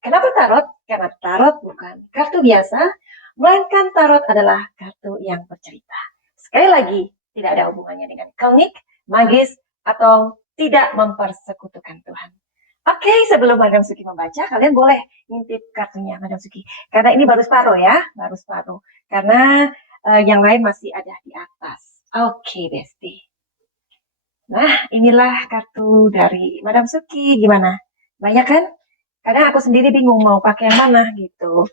Kenapa tarot? Karena tarot bukan kartu biasa, melainkan tarot adalah kartu yang bercerita. Sekali lagi, tidak ada hubungannya dengan klinik, magis, atau tidak mempersekutukan Tuhan. Oke, sebelum Madam Suki membaca, kalian boleh ngintip kartunya Madam Suki. Karena ini baru separuh ya, baru separuh. Karena yang lain masih ada di atas. Oke, Besti. Nah, inilah kartu dari Madam Suki. Gimana? Banyak kan? Kadang aku sendiri bingung mau pakai yang mana gitu.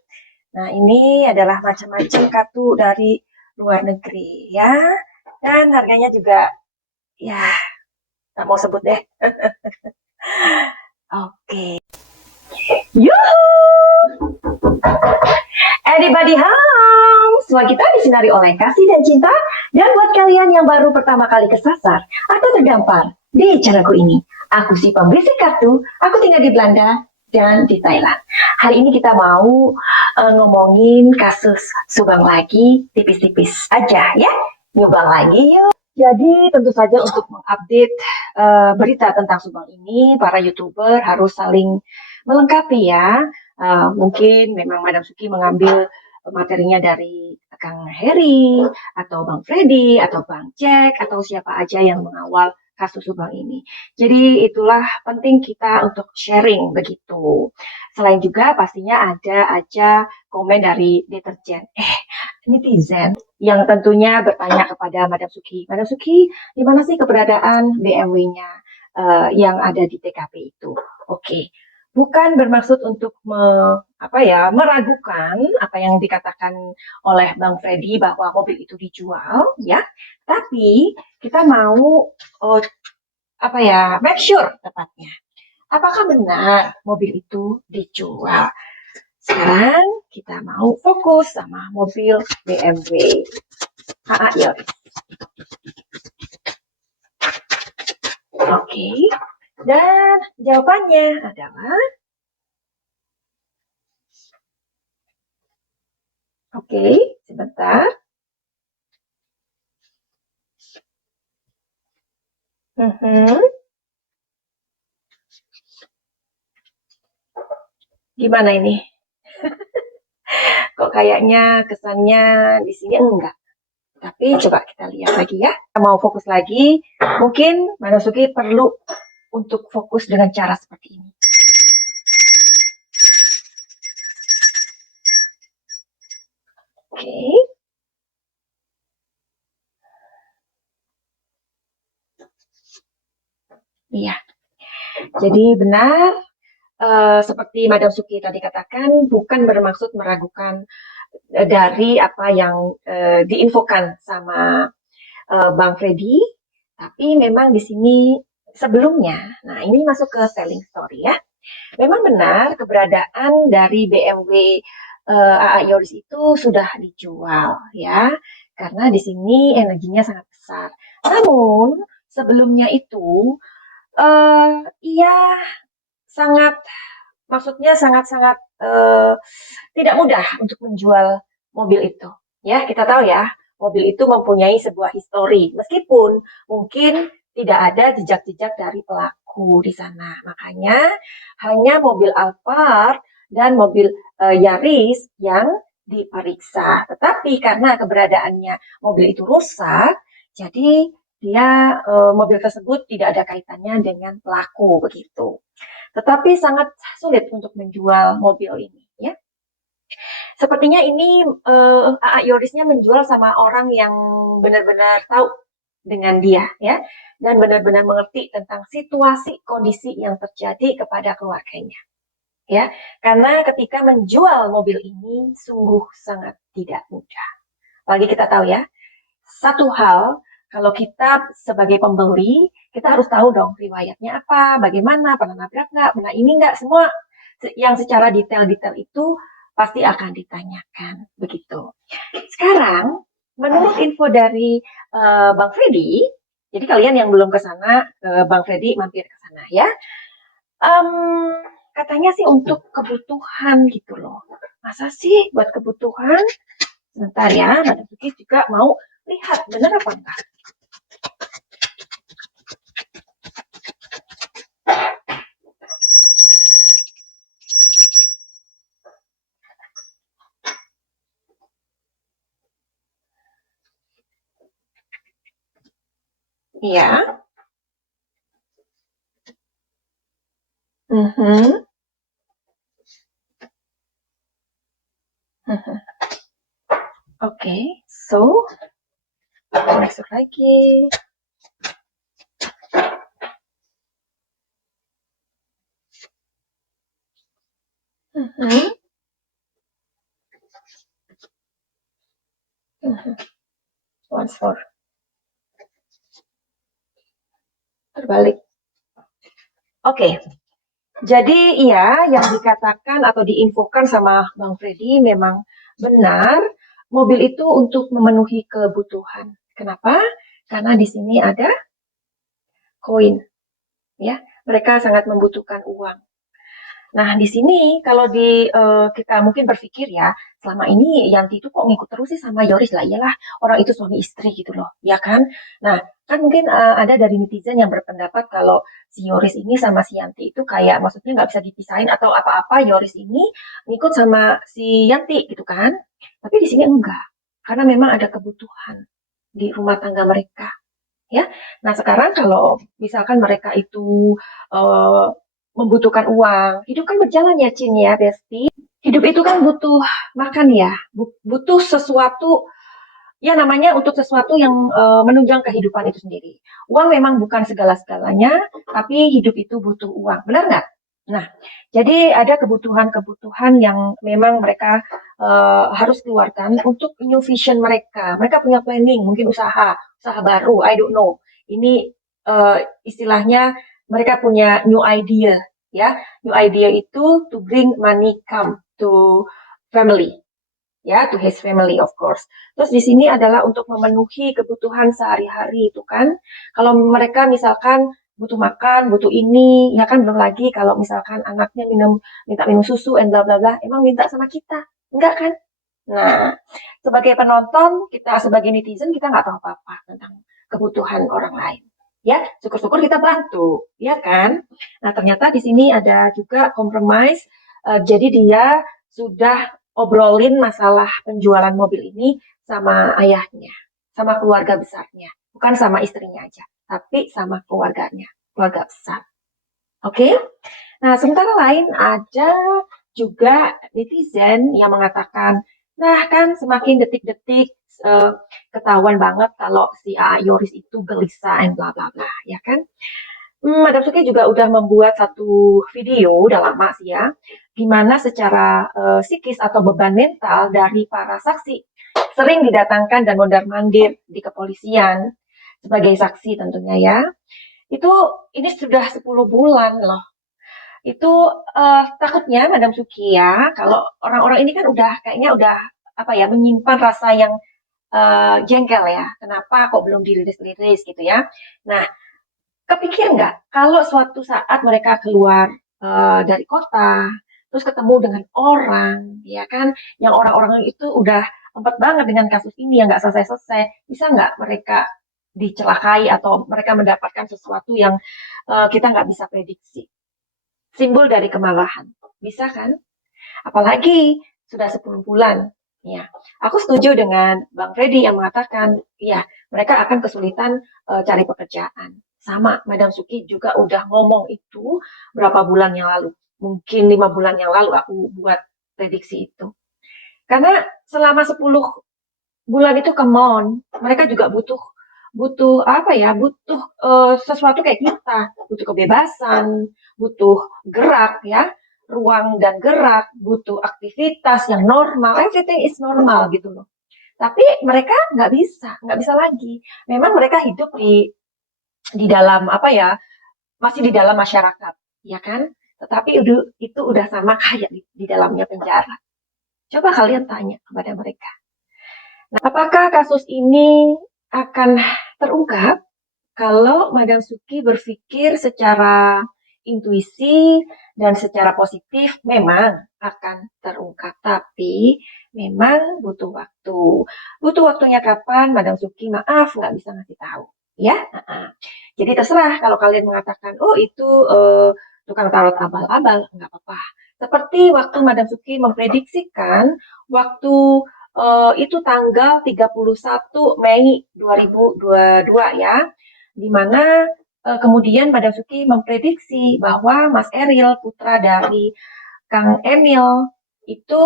Nah, ini adalah macam-macam kartu dari luar negeri ya. Dan harganya juga ya, nggak mau sebut deh. Oke. Yuhu! Anybody home? Semua kita disinari oleh kasih dan cinta. Dan buat kalian yang baru pertama kali kesasar atau terdampar di channelku ini, aku si pembisik kartu, aku tinggal di Belanda dan di Thailand. Hari ini kita mau ngomongin kasus Subang lagi, tipis-tipis aja ya. Nyumbang lagi yuk. Jadi tentu saja untuk mengupdate berita tentang Subang ini, para YouTuber harus saling melengkapi ya. Mungkin memang Madam Suki mengambil materinya dari Kang Heri, atau Bang Freddy, atau Bang Jack, atau siapa aja yang mengawal kasus Subang ini. Jadi itulah penting kita untuk sharing begitu. Selain juga pastinya ada aja komen dari netizen yang tentunya bertanya kepada Madam Suki. Madam Suki, di mana sih keberadaan BMW-nya yang ada di TKP itu? Oke, bukan bermaksud untuk meragukan apa yang dikatakan oleh Bang Freddy bahwa mobil itu dijual, ya. Tapi kita mau make sure tepatnya. Apakah benar mobil itu dijual? Sekarang kita mau fokus sama mobil BMW. Ya. Oke. Dan jawabannya adalah oke, sebentar. Gimana ini? Kok kayaknya kesannya di sini enggak. Tapi coba kita lihat lagi ya. Kita mau fokus lagi. Mungkin Mbak Nasuki perlu untuk fokus dengan cara seperti ini. Oke. Iya. Jadi benar seperti Madam Suki tadi katakan, bukan bermaksud meragukan dari apa yang diinfokan sama Bang Freddy, tapi memang di sini sebelumnya, nah ini masuk ke telling story ya. Memang benar keberadaan dari BMW AA Yoris itu sudah dijual ya, karena di sini energinya sangat besar. Namun sebelumnya itu ia sangat maksudnya sangat-sangat tidak mudah untuk menjual mobil itu. Ya, kita tahu ya, mobil itu mempunyai sebuah histori. Meskipun mungkin tidak ada jejak-jejak dari pelaku di sana. Makanya hanya mobil Alphard dan mobil Yaris yang diperiksa. Tetapi karena keberadaannya mobil itu rusak, jadi dia mobil tersebut tidak ada kaitannya dengan pelaku begitu. Tetapi sangat sulit untuk menjual mobil ini ya. Sepertinya ini AA Yorisnya menjual sama orang yang benar-benar tahu dengan dia ya, dan benar-benar mengerti tentang situasi kondisi yang terjadi kepada keluarganya ya. Karena ketika menjual mobil ini sungguh sangat tidak mudah. Apalagi kita tahu ya, satu hal kalau kita sebagai pembeli, kita harus tahu dong riwayatnya apa, bagaimana, pernah nabrak nggak, pernah ini nggak, semua yang secara detail-detail itu pasti akan ditanyakan begitu. Sekarang, menurut info dari Bang Freddy, jadi kalian yang belum ke sana, Bang Freddy mampir ke sana ya. Katanya sih untuk kebutuhan gitu loh. Masa sih buat kebutuhan? Sebentar ya, Mbak Suki juga mau lihat benar apa enggak. Iya. Mhm. Mhm. Oke, so masuk lagi. Mhm. Mhm. Once more. Terbalik. Oke, jadi iya yang dikatakan atau diinfokan sama Bang Freddy memang benar. Mobil itu untuk memenuhi kebutuhan. Kenapa? Karena di sini ada koin, ya. Mereka sangat membutuhkan uang. Nah, di sini kalau kita mungkin berpikir ya, selama ini Yanti itu kok ngikut terus sih sama Yoris lah, iyalah orang itu suami istri gitu loh, ya kan? Nah, kan mungkin ada dari netizen yang berpendapat kalau si Yoris ini sama si Yanti itu kayak maksudnya nggak bisa dipisahin atau apa-apa Yoris ini ngikut sama si Yanti gitu kan? Tapi di sini enggak, karena memang ada kebutuhan di rumah tangga mereka. Ya, nah sekarang kalau misalkan mereka itu eh, membutuhkan uang, hidup kan berjalan ya Cin ya, Besti. Hidup itu kan butuh makan ya, butuh sesuatu ya namanya untuk sesuatu yang menunjang kehidupan itu sendiri. Uang memang bukan segala-segalanya, tapi hidup itu butuh uang, benar nggak? Nah, jadi ada kebutuhan-kebutuhan yang memang mereka harus keluarkan untuk new vision mereka. Mereka punya planning, mungkin usaha baru, I don't know. Ini istilahnya mereka punya new idea, ya. New idea itu to bring money come to family, ya, to his family of course. Terus di sini adalah untuk memenuhi kebutuhan sehari-hari itu kan. Kalau mereka misalkan butuh makan, butuh ini, ya kan belum lagi kalau misalkan anaknya minta minum susu and bla bla bla, emang minta sama kita. Enggak kan? Nah, sebagai penonton, kita sebagai netizen kita nggak tahu apa-apa tentang kebutuhan orang lain. Ya, syukur-syukur kita bantu, ya kan? Nah, ternyata di sini ada juga compromise. Jadi dia sudah obrolin masalah penjualan mobil ini sama ayahnya, sama keluarga besarnya, bukan sama istrinya aja, tapi sama keluarganya, keluarga besar. Oke? Nah, sementara lain ada juga netizen yang mengatakan, nah kan semakin detik-detik eh, ketahuan banget kalau si A.A. Yoris itu gelisah and bla bla bla, ya kan? Madam Suki juga udah membuat satu video, udah lama sih ya, gimana secara psikis atau beban mental dari para saksi sering didatangkan dan mondar-mandir di kepolisian sebagai saksi tentunya ya. Itu ini sudah 10 bulan loh. Itu takutnya Madam Suki ya, kalau orang-orang ini kan udah kayaknya udah apa ya menyimpan rasa yang jengkel ya. Kenapa kok belum dirilis-rilis gitu ya? Nah, kepikir nggak kalau suatu saat mereka keluar dari kota, terus ketemu dengan orang, ya kan, yang orang-orang itu udah empat banget dengan kasus ini yang nggak selesai-selesai, bisa nggak mereka dicelakai atau mereka mendapatkan sesuatu yang kita nggak bisa prediksi? Simbol dari kemalahan, bisa kan? Apalagi sudah 10 bulan. Ya, aku setuju dengan Bang Freddy yang mengatakan, ya, mereka akan kesulitan cari pekerjaan. Sama, Madam Suki juga udah ngomong itu berapa bulan yang lalu. Mungkin 5 bulan yang lalu aku buat prediksi itu. Karena selama 10 bulan itu come on, mereka juga butuh butuh apa ya, butuh sesuatu kayak kita, butuh kebebasan, butuh gerak ya, ruang dan gerak, butuh aktivitas yang normal, everything is normal gitu loh. Tapi mereka nggak bisa lagi. Memang mereka hidup di dalam apa ya, masih di dalam masyarakat, ya kan? Tetapi itu udah sama kayak di dalamnya penjara. Coba kalian tanya kepada mereka. Nah, apakah kasus ini akan terungkap kalau Madam Suki berpikir secara intuisi dan secara positif memang akan terungkap, tapi memang butuh waktu. Butuh waktunya kapan, Madam Suki maaf nggak bisa ngasih tahu. Ya, jadi terserah kalau kalian mengatakan, oh itu tukang tarot abal-abal, nggak apa-apa. Seperti waktu Madam Suki memprediksikan waktu itu tanggal 31 Mei 2022 ya. di mana kemudian Madam Suki memprediksi bahwa Mas Eril, putra dari Kang Emil, itu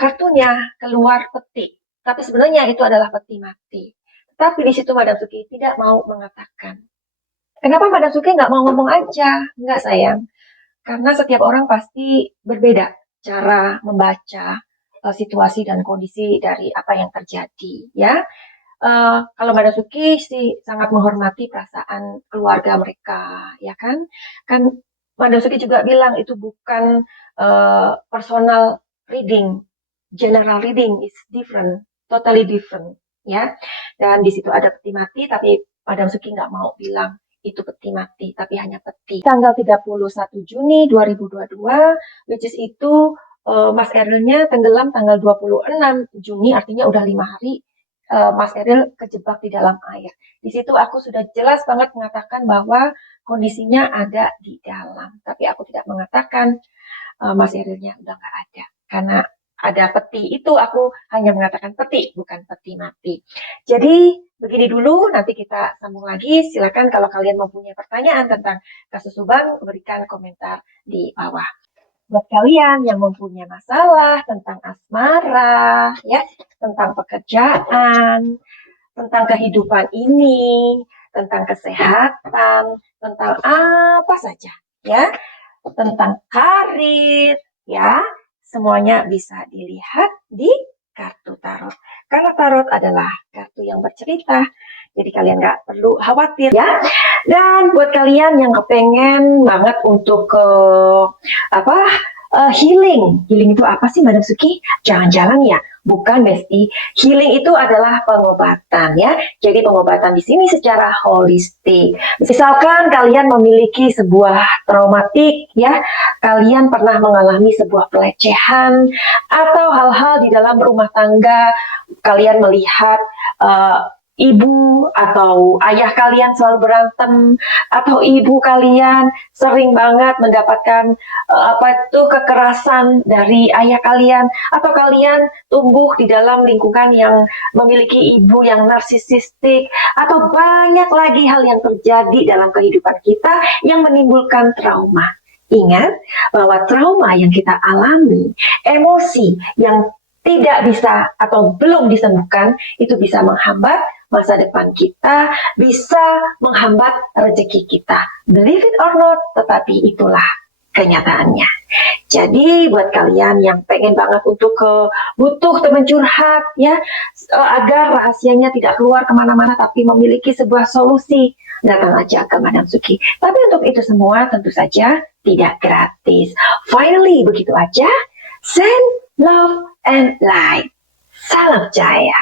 kartunya keluar peti. Tapi sebenarnya itu adalah peti mati. Tapi di situ Madam Suki tidak mau mengatakan. Kenapa Madam Suki nggak mau ngomong aja? Nggak sayang. Karena setiap orang pasti berbeda cara membaca situasi dan kondisi dari apa yang terjadi, ya. Kalau Mbak Dasuki sih sangat menghormati perasaan keluarga mereka, ya kan? Kan Mbak Dasuki juga bilang itu bukan personal reading, general reading is different, totally different, ya. Dan di situ ada peti mati, tapi Madam Suki nggak mau bilang itu peti mati, tapi hanya peti. Tanggal 31 Juni 2022, which is itu Mas Erilnya tenggelam tanggal 26 Juni, artinya udah 5 hari Mas Eril kejebak di dalam air. Di situ aku sudah jelas banget mengatakan bahwa kondisinya ada di dalam. Tapi aku tidak mengatakan Mas Erilnya udah nggak ada. Karena ada peti itu aku hanya mengatakan peti, bukan peti mati. Jadi begini dulu, nanti kita sambung lagi. Silakan kalau kalian mempunyai pertanyaan tentang kasus Subang, berikan komentar di bawah. Buat kalian yang mempunyai masalah tentang asmara, ya, tentang pekerjaan, tentang kehidupan ini, tentang kesehatan, tentang apa saja, ya, tentang karir, ya, semuanya bisa dilihat di kartu tarot. Karena tarot adalah kartu yang bercerita, jadi kalian nggak perlu khawatir, ya. Dan buat kalian yang kepengen banget untuk healing itu apa sih Mbak Suki? Jangan-jangan ya, bukan Besti. Healing itu adalah pengobatan, ya. Jadi pengobatan di sini secara holistik. Misalkan kalian memiliki sebuah traumatik, ya, kalian pernah mengalami sebuah pelecehan atau hal-hal di dalam rumah tangga, kalian melihat ibu atau ayah kalian selalu berantem, atau ibu kalian sering banget mendapatkan kekerasan dari ayah kalian, atau kalian tumbuh di dalam lingkungan yang memiliki ibu yang narsisistik, atau banyak lagi hal yang terjadi dalam kehidupan kita yang menimbulkan trauma. Ingat bahwa trauma yang kita alami, emosi yang tidak bisa atau belum disembuhkan, itu bisa menghambat masa depan kita, bisa menghambat rezeki kita. Believe it or not, tetapi itulah kenyataannya. Jadi buat kalian yang pengen banget untuk butuh teman curhat, ya, agar rahasianya tidak keluar kemana-mana tapi memiliki sebuah solusi, datang aja ke Madam Suki. Tapi untuk itu semua tentu saja tidak gratis. Finally, begitu aja. Send love and light. Salam Jaya.